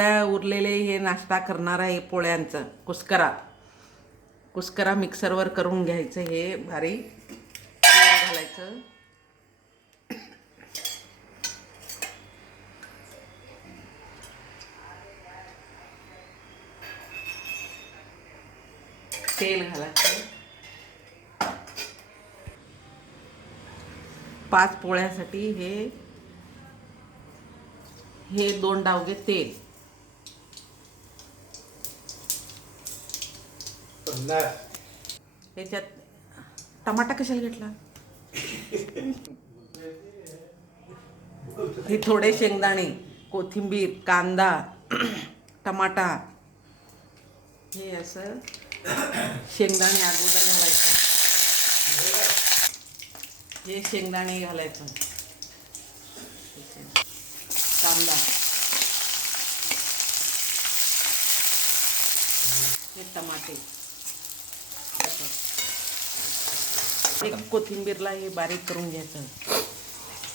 उरलेले हे नाश्ता करणार आहे पोळ्यांचं. कुस्करा. कुस्करा मिक्सरवर करून घ्यायचं हे भारी. तेल घालायचं. तेल घालायचं. पाच पोळ्यासाठी हे हे दोन डावगे तेल. याच्यात टमाटा कशाला घेतला? हे थोडे शेंगदाणे कोथिंबीर कांदा टमाटा. हे असं शेंगदाणे अगोदर घालायचं. हे शेंगदाणे घालायचं. कांदा. हे टमाटे असं. हे कोथिंबीरला हे बारीक करून घ्यायचं.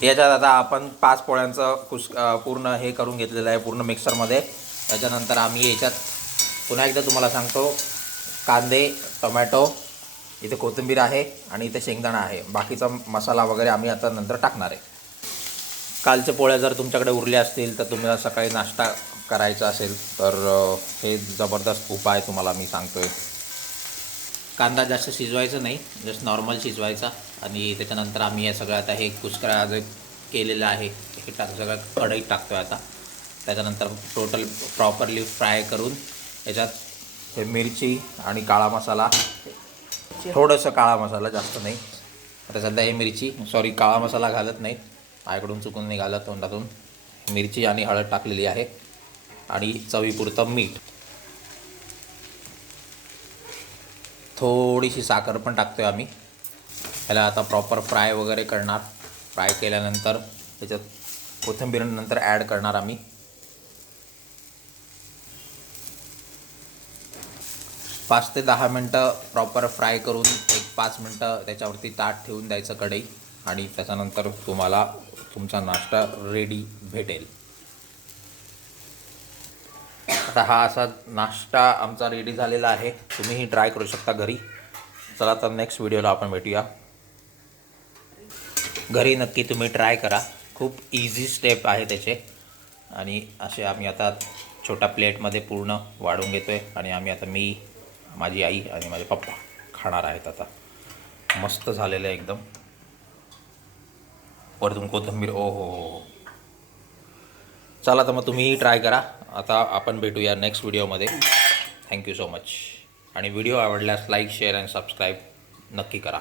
याच्यात आता आपण पाच पोळ्यांचं कुस पूर्ण हे करून घेतलेलं आहे पूर्ण मिक्सरमध्ये. त्याच्यानंतर आम्ही याच्यात पुन्हा एकदा तुम्हाला सांगतो कांदे टोमॅटो इथे कोथिंबीर आहे आणि इथे शेंगदाणा आहे. बाकीचा मसाला वगैरे आम्ही आता नंतर टाकणार आहे. कालच्या पोळ्या जर तुमच्याकडे उरल्या असतील तर तुम्हाला सकाळी नाश्ता करायचा असेल तर हे जबरदस्त उपाय तुम्हाला मी सांगतोय. कांदा जास्त शिजवायचं नाही जस्ट नॉर्मल शिजवायचा. आणि त्याच्यानंतर आम्ही या सगळं आता हे कुस्करा जे केलेलं आहे. हे टाक सगळं कढईत टाकतो आहे आता. त्याच्यानंतर टोटल प्रॉपरली फ्राय करून याच्यात हे मिरची आणि काळा मसाला. थोडंसं काळा मसाला जास्त नाही. आता सध्या हे मिरची सॉरी काळा मसाला घालत नाही. आयकडून चुकून नाही घालत तोंडातून. मिरची आणि हळद टाकलेली आहे. आणि चवीपुरतं मीठ. थोडीशी साखर पण टाकतोय आम्ही. ह्याला आता प्रॉपर फ्राय वगैरे करणार. फ्राय केल्यानंतर त्याच्यात कोथिंबीर नंतर ॲड करणार आम्ही. पाच ते दहा मिनटं प्रॉपर फ्राय करून एक पाच मिनटं त्याच्यावरती ताट ठेवून द्यायचं कढई. आणि त्याच्यानंतर तुम्हाला तुमचा नाश्ता रेडी भेटेल. आता हा असा नाश्ता आमचा रेडी झालेला आहे. तुम्हीही ट्राय करू शकता घरी. चला तर नेक्स्ट व्हिडिओला आपण भेटूया. घरी नक्की तुम्ही ट्राय करा. खूप इझी स्टेप आहे त्याचे. आणि असे आम्ही आता छोट्या प्लेटमध्ये पूर्ण वाढून घेतो आहे आणि आम्ही आता मी माझी आई आणि माझे पप्पा खाणार आहेत आता. मस्त झालेलं आहे एकदम. परतून कोथिंबीर ओ हो हो हो चला तर मग तुम्हीही ट्राय करा. आता आपण भेटूया नेक्स्ट व्हिडिओमध्ये थँक्यू सो मच आणि व्हिडिओ आवडल्यास लाईक शेअर अँड सबस्क्राईब नक्की करा.